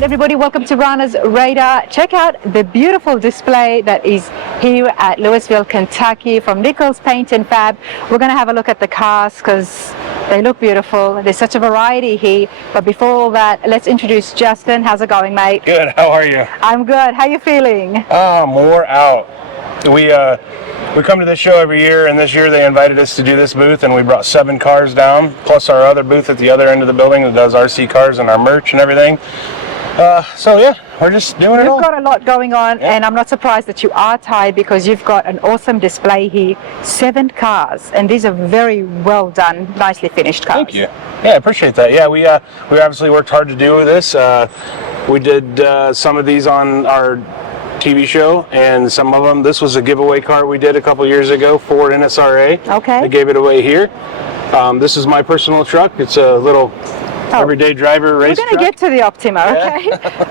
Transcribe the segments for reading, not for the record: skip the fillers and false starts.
right, everybody, welcome to Rana's Radar. Check out the beautiful display that is here at Louisville, Kentucky from Nichols Paint and Fab. We're going to have a look at the cars because they look beautiful. There's such a variety here. But before all that, let's introduce Justin. How's it going, mate? Good. How are you? I'm good. How you feeling? I'm wore out. We come to this show every year, and this year they invited us to do this booth, and we brought 7 cars down, plus our other booth at the other end of the building that does RC cars and our merch and everything. So yeah, we're just doing it all. You've got a lot going on, and I'm not surprised that you are tired because you've got an awesome display here. 7 cars, and these are very well done, nicely finished cars. Thank you. Yeah, I appreciate that. Yeah, we obviously worked hard to do this. We did some of these on our TV show, and some of them, this was a giveaway car we did a couple years ago, Ford NSRA. Okay. They gave it away here. This is my personal truck. It's a little everyday driver race truck. We're going to get to the Optima, okay?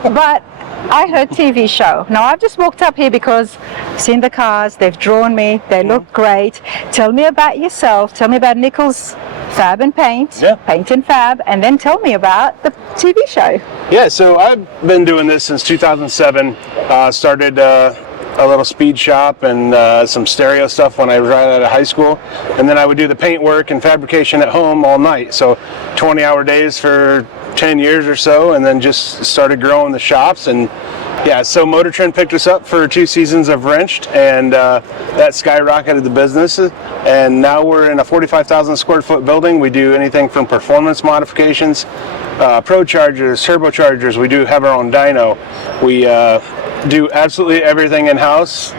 But I heard TV show. Now, I've just walked up here because I've seen the cars. They've drawn me. They look great. Tell me about yourself. Tell me about Nichols Fab and Paint, Paint and Fab, and then tell me about the TV show. Yeah, so I've been doing this since 2007. Started a little speed shop and some stereo stuff when I was right out of high school. And then I would do the paint work and fabrication at home all night. So 20-hour days for 10 years or so, and then just started growing the shops. And yeah, so Motor Trend picked us up for 2 seasons of Wrenched, and that skyrocketed the business. And now we're in a 45,000 square foot building. We do anything from performance modifications, Pro Chargers, Turbochargers. We do have our own dyno. We do absolutely everything in-house,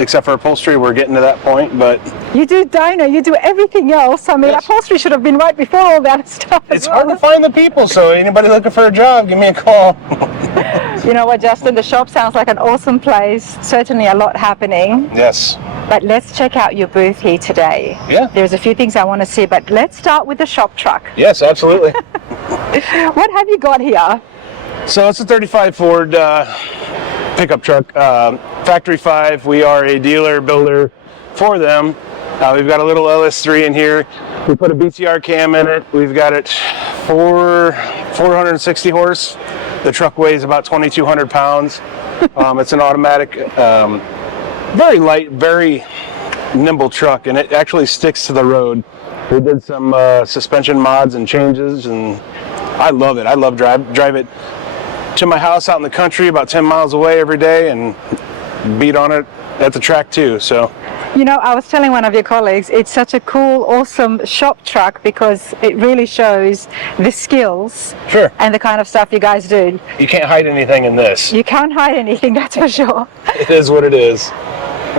except for upholstery. We're getting to that point, but... You do dyno, you do everything else. I mean, upholstery should have been right before all that stuff. It's hard to find the people, so anybody looking for a job, give me a call. You know what, Justin, the shop sounds like an awesome place. Certainly a lot happening. Yes. But let's check out your booth here today. Yeah. There's a few things I want to see, but let's start with the shop truck. Yes, absolutely. What have you got here? So it's a 35 Ford pickup truck, factory 5. We are a dealer builder for them. We've got a little LS3 in here. We put a BTR cam in it. We've got it 460 horse. The truck weighs about 2,200 pounds. It's an automatic, very light, very nimble truck, and it actually sticks to the road. We did some suspension mods and changes, and I love it. I love drive it to my house out in the country about 10 miles away every day and beat on it at the track too. So, you know, I was telling one of your colleagues, it's such a cool, awesome shop truck because it really shows the skills and the kind of stuff you guys do. You can't hide anything in this. You can't hide anything, that's for sure. It is what it is.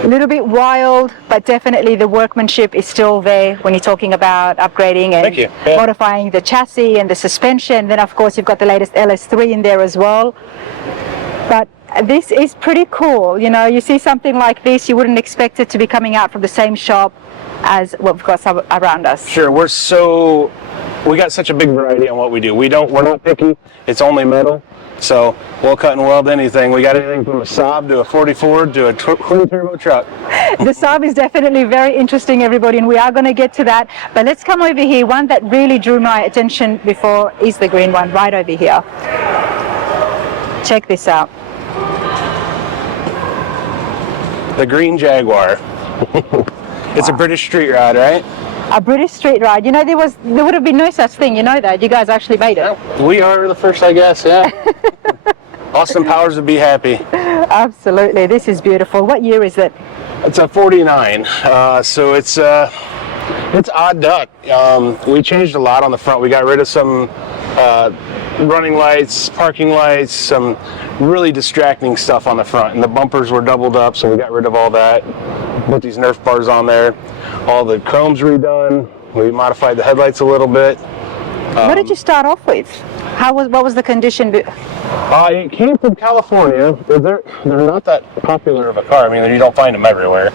A little bit wild, but definitely the workmanship is still there when you're talking about upgrading and modifying the chassis and the suspension. Then, of course, you've got the latest LS3 in there as well. But this is pretty cool. You know, you see something like this, you wouldn't expect it to be coming out from the same shop as what we've got around us. Sure, we got such a big variety on what we do. We're not picky. It's only metal. So we'll cut and weld anything. We got anything from a Saab to a 44 to a twin turbo truck. The Saab is definitely very interesting, everybody, and we are going to get to that. But let's come over here. One that really drew my attention before is the green one right over here. Check this out. The green Jaguar. It's a British street rod, right? A British street ride. You know, there would have been no such thing. You know that. You guys actually made it. We are the first, I guess, yeah. Austin Powers would be happy. Absolutely. This is beautiful. What year is it? It's a 49. So it's odd duck. We changed a lot on the front. We got rid of some running lights, parking lights, some really distracting stuff on the front. And the bumpers were doubled up, so we got rid of all that. Put these Nerf bars on there. All the chrome's redone. We modified the headlights a little bit. What did you start off with? What was the condition? It came from California. They're not that popular of a car. I mean, you don't find them everywhere.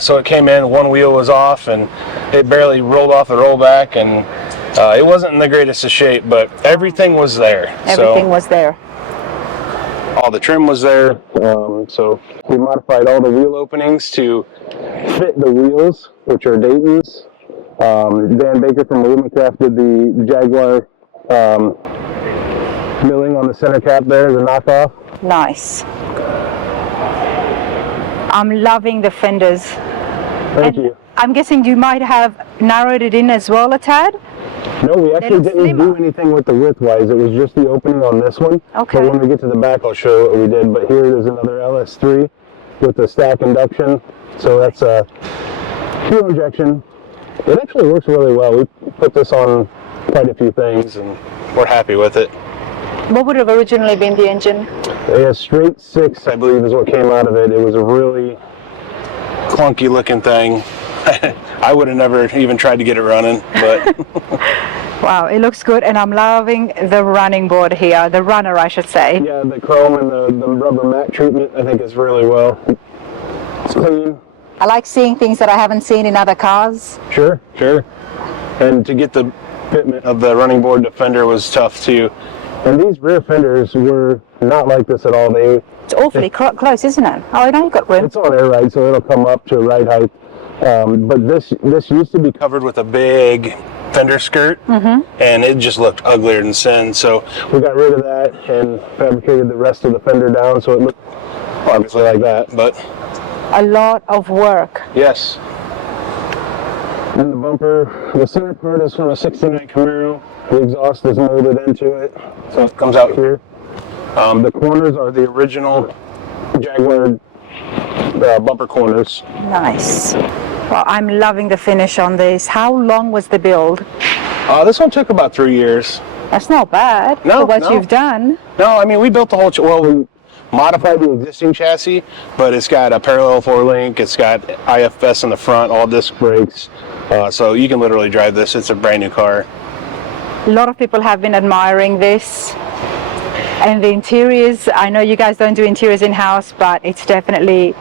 So it came in, one wheel was off, and it barely rolled off the rollback, and it wasn't in the greatest of shape, but everything was there. Everything was there. All the trim was there. So we modified all the wheel openings to fit the wheels, which are Dayton's. Dan Baker from Optima did the Jaguar milling on the center cap there, the knockoff. Nice. I'm loving the fenders. Thank you. I'm guessing you might have narrowed it in as well a tad? No, we actually didn't do anything with the width-wise. It was just the opening on this one. Okay. But when we get to the back, I'll show you what we did. But here there's another LS3 with the stack induction. So that's a fuel injection. It actually works really well. We put this on quite a few things, and we're happy with it. What would have originally been the engine? A straight 6, I believe, is what came out of it. It was a really clunky looking thing. I would have never even tried to get it running, but wow, it looks good, and I'm loving the running board here, the runner, I should say. Yeah, the chrome and the rubber matte treatment, I think, is really well. It's clean. I like seeing things that I haven't seen in other cars. Sure, sure. And to get the fitment of the running board to fender was tough too. And these rear fenders were not like this at all. It's awfully close, isn't it? Oh, I know you've got room. It's on air ride, so it'll come up to ride height. But this used to be covered with a big fender skirt, and it just looked uglier than sin. So we got rid of that and fabricated the rest of the fender down so it looked obviously like that. But a lot of work. Yes. And the bumper, the center part is from a '69 Camaro. The exhaust is molded into it, so it comes out here. The corners are the original Jaguar bumper corners. Nice. Well, I'm loving the finish on this. How long was the build? This one took about 3 years. That's not bad for what you've done. No, I mean, we built the whole, we modified the existing chassis, but it's got a parallel 4-link, it's got IFS in the front, all disc brakes, so you can literally drive this. It's a brand new car. A lot of people have been admiring this. And the interiors, I know you guys don't do interiors in-house, but it's definitely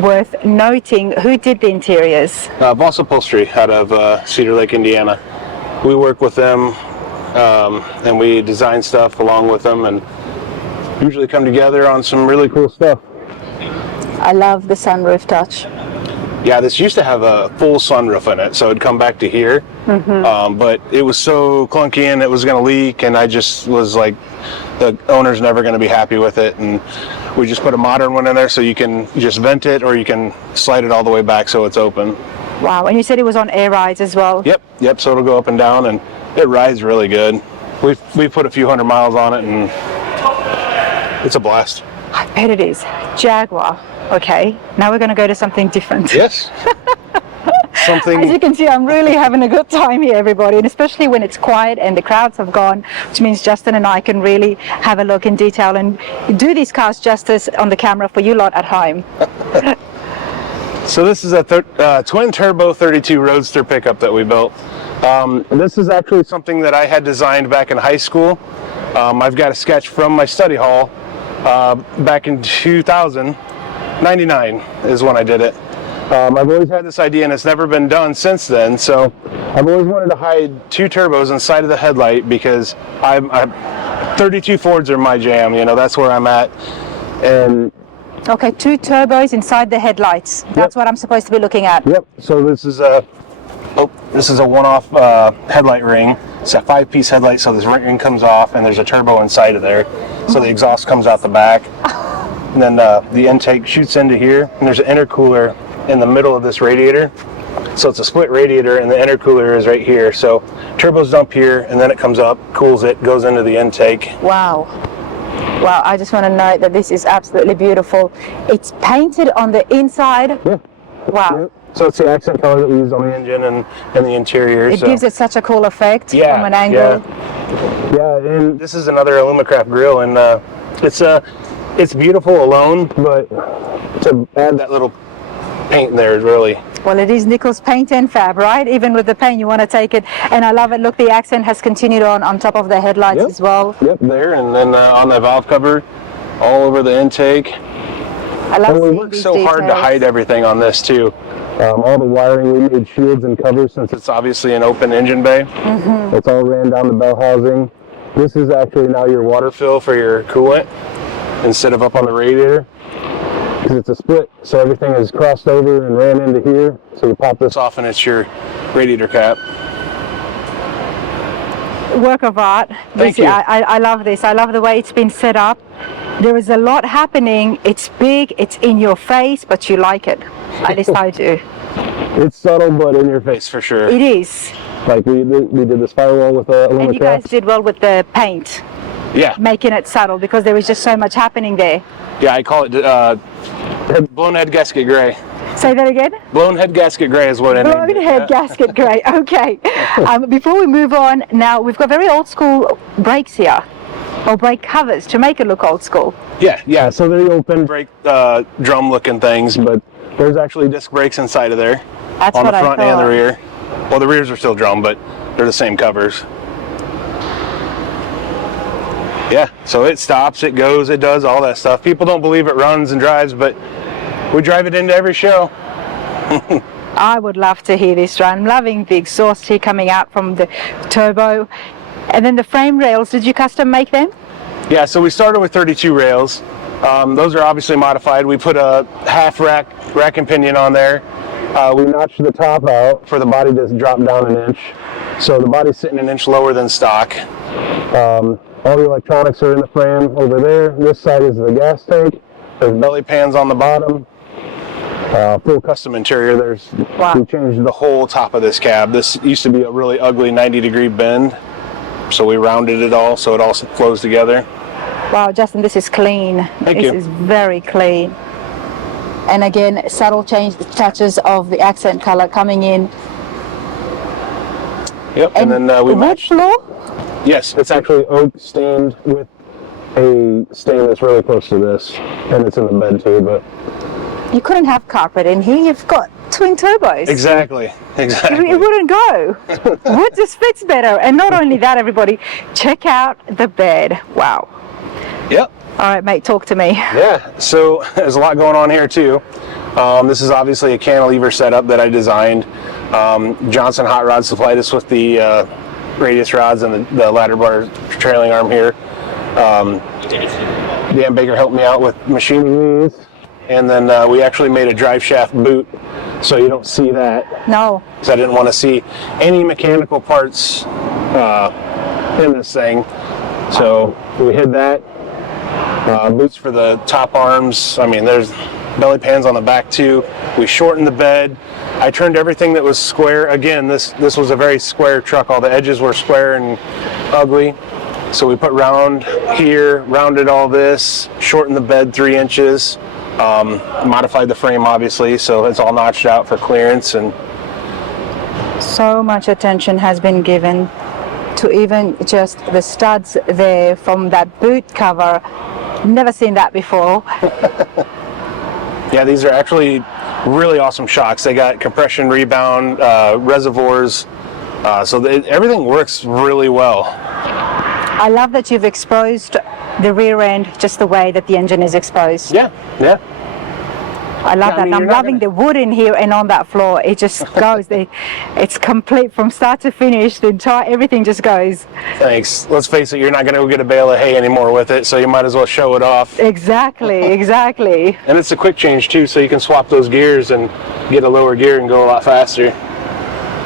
worth noting. Who did the interiors? Voss Upholstery out of Cedar Lake, Indiana. We work with them, and we design stuff along with them, and usually come together on some really cool stuff. I love the sunroof touch. Yeah, this used to have a full sunroof in it, so it'd come back to here, but it was so clunky and it was going to leak, and I just was like, the owner's never going to be happy with it, and we just put a modern one in there so you can just vent it or you can slide it all the way back so it's open. Wow, and you said it was on air rides as well? Yep, so it'll go up and down, and it rides really good. We've put a few hundred miles on it, and it's a blast. I bet it is. Jaguar. Okay, now we're going to go to something different. Yes. Something. As you can see, I'm really having a good time here, everybody, and especially when it's quiet and the crowds have gone, which means Justin and I can really have a look in detail and do these cars justice on the camera for you lot at home. So this is a twin turbo 32 Roadster pickup that we built. This is actually something that I had designed back in high school. I've got a sketch from my study hall back in 1999 is when I did it. I've always had this idea and it's never been done since then, so I've always wanted to hide 2 turbos inside of the headlight because 32 Fords are my jam, you know, that's where I'm at. And okay, 2 turbos inside the headlights. That's what I'm supposed to be looking at. Yep, so this is a one-off headlight ring. It's a 5-piece headlight, so this ring comes off and there's a turbo inside of there. So the exhaust comes out the back. And then the intake shoots into here, and there's an intercooler in the middle of this radiator. So it's a split radiator, and the intercooler is right here. So turbos dump here, and then it comes up, cools it, goes into the intake. Wow. Wow, I just want to note that this is absolutely beautiful. It's painted on the inside. Yeah. Wow. Yeah. So it's the accent color that we use on the engine and the interior. It gives it such a cool effect from an angle. Yeah, and this is another Alumacraft grill, and it's beautiful alone, but to add that little paint in there is really... Well, it is Nichols Paint and Fab, right? Even with the paint, you want to take it. And I love it. Look, the accent has continued on top of the headlights as well. Yep, there, and then on the valve cover, all over the intake. I love and we worked so hard to hide everything on this too. All the wiring, we made shields and covers since it's obviously an open engine bay. It's all ran down the bell housing. This is actually now your water fill for your coolant instead of up on the radiator. Because it's a split, so everything is crossed over and ran into here. So you pop this off and it's your radiator cap. work of art. Thank you. I love this. I love the way it's been set up. There is a lot happening. It's big, it's in your face, but you like it. At least I do. It's subtle, but in your face for sure. It is. Like we did this firewall with aluminum. And you guys did well with the paint. Yeah. Making it subtle because there was just so much happening there. Yeah, I call it blown head gasket gray. Say that again? Blown head gasket gray is what I named it. Blown head gasket gray. Okay. Before we move on, now we've got very old school brakes here, or brake covers to make it look old school. Yeah. So they're open brake drum looking things, but there's actually disc brakes inside of there. That's on what the front I thought. and the rear. Well, the rears are still drum, but they're the same covers. Yeah, so it stops, it goes, it does all that stuff. People don't believe it runs and drives, but we drive it into every show. I would love to hear this run. I'm loving the exhaust here coming out from the turbo. And then the frame rails, did you custom make them? Yeah, so we started with 32 rails. Those are obviously modified. We put a half rack and pinion on there. We notched the top out for the body to drop down an inch. So the body's sitting an inch lower than stock. All the electronics are in the frame over there. This side is the gas tank. There's belly pans on the bottom. Full custom interior. We changed the whole top of this cab. This used to be a really ugly 90-degree bend. So we rounded it all so it all flows together. Wow, Justin, this is clean. Thank you. This is very clean. And again, subtle change, the touches of the accent color coming in. Yep, and then we wood floor? Yes, it's actually oak stained with a stain that's really close to this, and it's in the bed too. But you couldn't have carpet in here. You've got twin turbos. Exactly. It wouldn't go. Wood just fits better. And not only that, everybody, check out the bed. Wow. Yep. All right, mate, talk to me. Yeah, so there's a lot going on here too. This is obviously a cantilever setup that I designed. Johnson Hot Rod supplied us with the radius rods and the ladder bar trailing arm here. Dan Baker helped me out with machining these. And then we actually made a drive shaft boot, so you don't see that. No. Because I didn't want to see any mechanical parts in this thing. So we hid that. Boots for the top arms. I mean, there's belly pans on the back too. We shortened the bed. I turned everything that was square. Again, this was a very square truck. All the edges were square and ugly. So we put round here, rounded all this, shortened the bed 3 inches, modified the frame obviously, so it's all notched out for clearance. And so much attention has been given to even just the studs there from that boot cover. Never seen that before. Yeah, these are actually really awesome shocks. They got compression, rebound, reservoirs, so everything works really well. I love that you've exposed the rear end just the way that the engine is exposed. Yeah. I love that. And I'm loving the wood in here and on that floor. It just goes. It's complete from start to finish. The entire everything just goes. Thanks. Let's face it, you're not going to go get a bale of hay anymore with it, so you might as well show it off. Exactly. And it's a quick change too, so you can swap those gears and get a lower gear and go a lot faster.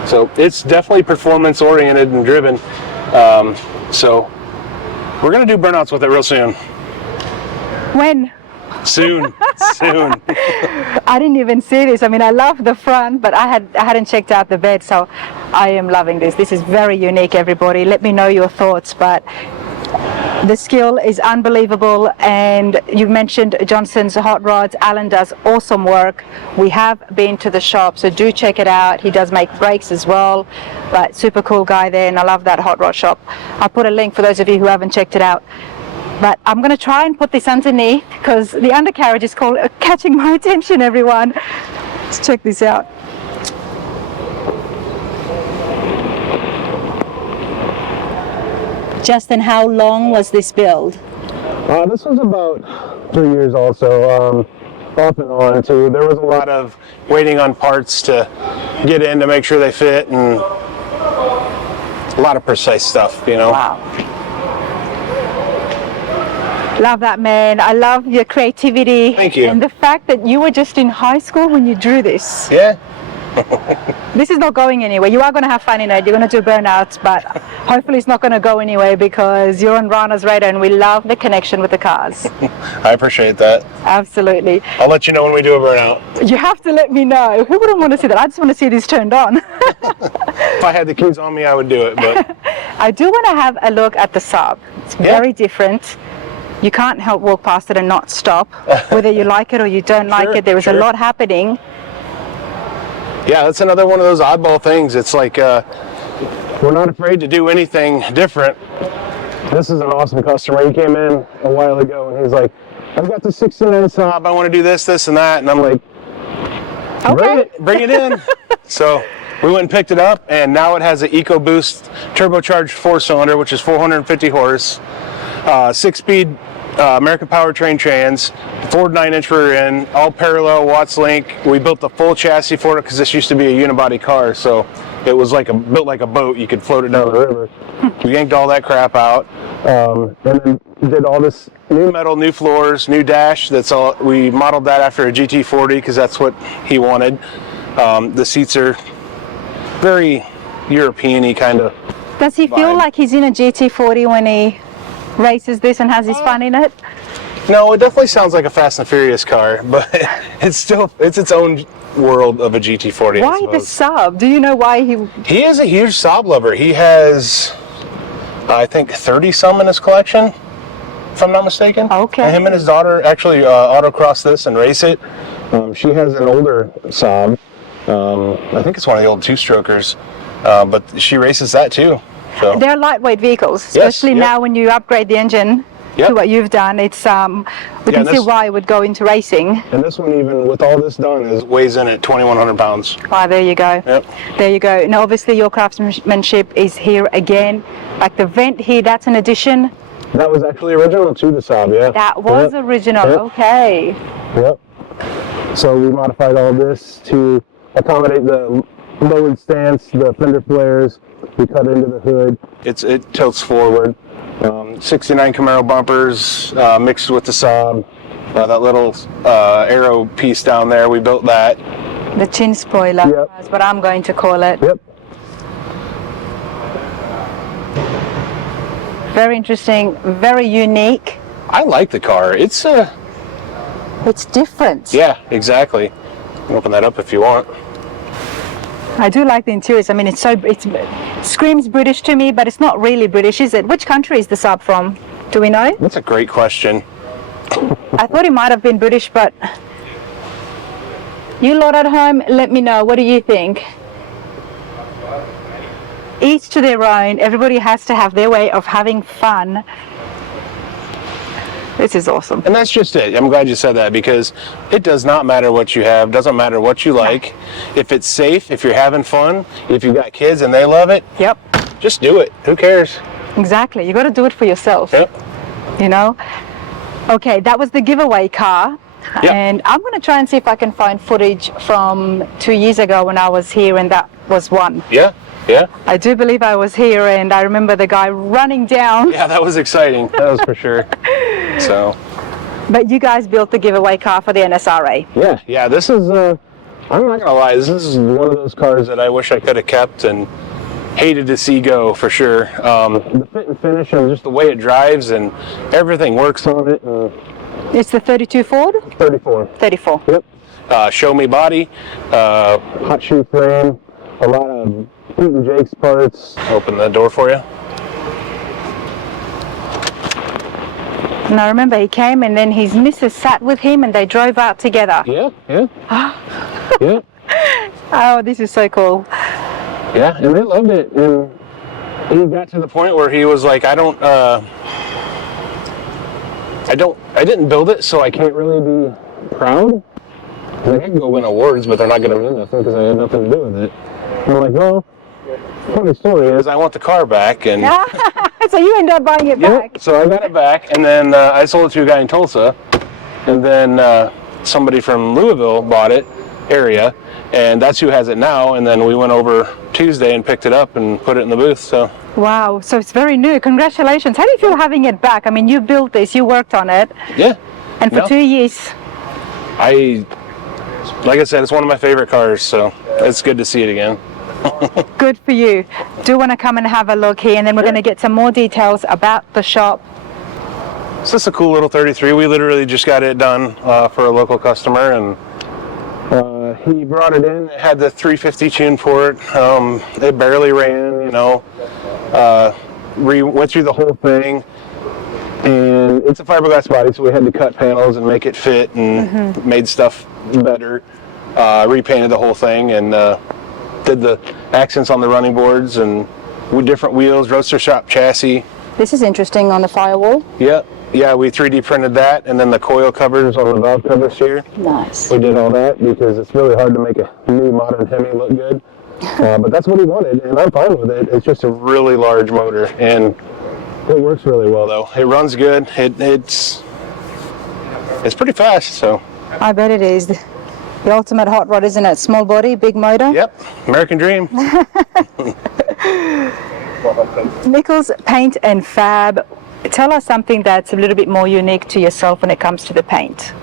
So it's definitely performance oriented and driven. So we're going to do burnouts with it real soon. When? Soon. I didn't even see this. I mean, I love the front, but I hadn't checked out the bed, so I am loving this. This is very unique, everybody. Let me know your thoughts, but the skill is unbelievable. And you mentioned Johnson's Hot Rods. Alan does awesome work. We have been to the shop, so do check it out. He does make brakes as well, but super cool guy there, and I love that hot rod shop. I'll put a link for those of you who haven't checked it out. But I'm going to try and put this underneath because the undercarriage is catching my attention, everyone. Let's check this out. Justin, how long was this build? This was about 3 years also, off and on too. There was a lot of waiting on parts to get in to make sure they fit, and a lot of precise stuff, you know. Wow. Love that, man. I love your creativity. Thank you. And the fact that you were just in high school when you drew this. Yeah. This is not going anywhere. You are going to have fun in it. You're going to do burnouts, but hopefully it's not going to go anywhere because you're on Rana's radar and we love the connection with the cars. I appreciate that. Absolutely. I'll let you know when we do a burnout. You have to let me know. Who wouldn't want to see that? I just want to see this turned on. If I had the keys on me, I would do it. But I do want to have a look at the Saab. It's very different. You can't help walk past it and not stop. Whether you like it or you don't like it, there is a lot happening. Yeah, that's another one of those oddball things. It's like we're not afraid to do anything different. This is an awesome customer. He came in a while ago and he's like, I've got the 69 Saab. I want to do this, this, and that. And I'm like, okay, bring it in. So we went and picked it up, and now it has an EcoBoost turbocharged 4-cylinder, which is 450 horse, 6-speed American powertrain trans, Ford 9-inch rear end, all parallel Watts link. We built the full chassis for it because this used to be a unibody car, so it was like built like a boat. You could float it down the river. We yanked all that crap out, and then did all this new metal, new floors, new dash. That's all. We modeled that after a GT40 because that's what he wanted. The seats are very European-y kind of. Does he feel like he's in a GT40 when he races this and has his fun in it? No, it definitely sounds like a Fast and Furious car, but it's its own world of a GT40. Why the Saab? Do you know why he? He is a huge Saab lover. He has, I think, 30 some in his collection, if I'm not mistaken. Okay. And him and his daughter actually autocross this and race it. She has an older Saab. I think it's one of the old two-strokers, but she races that too. So. They're lightweight vehicles, especially now when you upgrade the engine to what you've done. It's we can see why it would go into racing. And this one, even with all this done, weighs in at 2,100 pounds. Wow, there you go. Yep. There you go. Now, obviously, your craftsmanship is here again. Like the vent here, that's an addition. That was actually original to the Saab, yeah. That was original. Okay. Yep. So we modified all this to accommodate the lowered stance, the fender flares. We cut into the hood. It tilts forward. 69 Camaro bumpers mixed with the Saab. That little aero piece down there, we built that. The chin spoiler is what I'm going to call it. Yep. Very interesting, very unique. I like the car. It's different. Yeah, exactly. You can open that up if you want. I do like the interiors. I mean, it screams British to me, but it's not really British, is it? Which country is the Saab from? Do we know? That's a great question. I thought it might have been British, but you lot at home, let me know. What do you think? Each to their own. Everybody has to have their way of having fun. This is awesome. And that's just it. I'm glad you said that because it does not matter what you have, doesn't matter what you like. If it's safe, if you're having fun, if you've got kids and they love it, just do it. Who cares? Exactly. You got to do it for yourself. Yep. You know? Okay, that was the giveaway car. Yep. And I'm going to try and see if I can find footage from 2 years ago when I was here, and that was one. Yeah. Yeah. I do believe I was here, and I remember the guy running down. Yeah, that was exciting. That was for sure. So. But you guys built the giveaway car for the NSRA. Yeah, yeah. This is, I'm not gonna lie, this is one of those cars that I wish I could have kept and hated to see go for sure. The fit and finish and just the way it drives and everything works on it. It's the 32 Ford? 34. 34. Yep. Show me body, hot shoe frame, a lot of Pete and Jake's parts. Open the door for you. And I remember he came and then his missus sat with him and they drove out together. Yeah, yeah. Yeah. Oh, this is so cool. Yeah, and they loved it. And he got to the point where he was like, I didn't build it, so I can't really be proud. Like, I can go win awards, but they're not going to mean nothing because I had nothing to do with it. And I'm like, well, funny story is I want the car back, and so you ended up buying it back. So I got it back, and then I sold it to a guy in Tulsa, and then somebody from Louisville bought it, area, and that's who has it now. And then we went over Tuesday and picked it up and put it in the booth. So. Wow, so it's very new. Congratulations. How do you feel having it back? I mean, you built this, you worked on it. Yeah. And for 2 years. Like I said, it's one of my favorite cars, so it's good to see it again. Good for you. Do want to come and have a look here, and then we're going to get some more details about the shop. So this is a cool little 33. We literally just got it done for a local customer, and he brought it in. It had the 350 tune for it. It barely ran, you know. Went through the whole thing, and it's a fiberglass body, so we had to cut panels and make it fit, and made stuff better. Repainted the whole thing, and did the accents on the running boards, and with different wheels, Roadster shop chassis. This is interesting on the firewall. Yep. Yeah, we 3D printed that, and then the coil covers on the valve covers here. Nice. We did all that because it's really hard to make a new modern Hemi look good. But that's what he wanted, and I'm fine with it. It's just a really large motor, and it works really well, though. It runs good. It's pretty fast, so. I bet it is. The ultimate hot rod, isn't it? Small body, big motor. Yep, American dream. Nichols Paint and Fab. Tell us something that's a little bit more unique to yourself when it comes to the paint.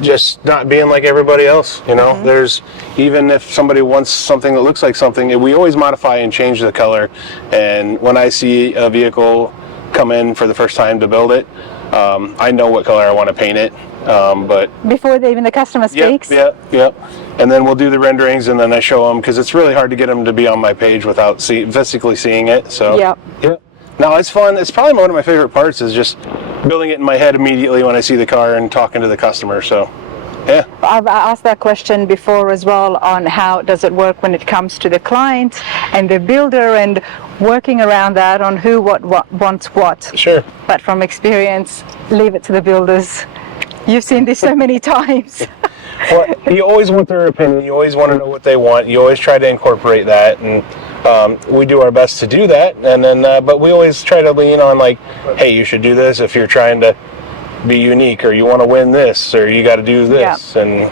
Just not being like everybody else, you know. There's, even if somebody wants something that looks like something, we always modify and change the color. And when I see a vehicle come in for the first time to build it, I know what color I want to paint it. But before even the customer speaks? Yep. And then we'll do the renderings, and then I show them, because it's really hard to get them to be on my page without physically seeing it. So yep. No, it's fun. It's probably one of my favorite parts, is just building it in my head immediately when I see the car and talking to the customer. So yeah. I've asked that question before as well, on how does it work when it comes to the client and the builder, and working around that on who what wants what. Sure. But from experience, leave it to the builders. You've seen this so many times. Well, you always want their opinion. You always want to know what they want. You always try to incorporate that, and we do our best to do that. And then, but we always try to lean on, like, hey, you should do this if you're trying to be unique, or you want to win this, or you got to do this. And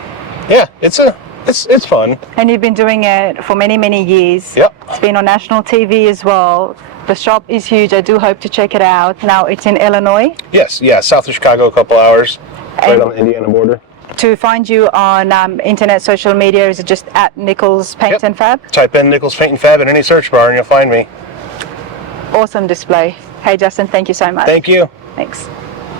yeah, it's fun. And you've been doing it for many years. Yep. It's been on national TV as well. The shop is huge. I do hope to check it out. Now it's in Illinois. Yes, yeah, south of Chicago, a couple hours, right on the Indiana border. To find you on internet, social media, is it just at Nichols Paint and Fab? Type in Nichols Paint and Fab in any search bar and you'll find me. Awesome display. Hey Justin, thank you so much. Thank you. Thanks.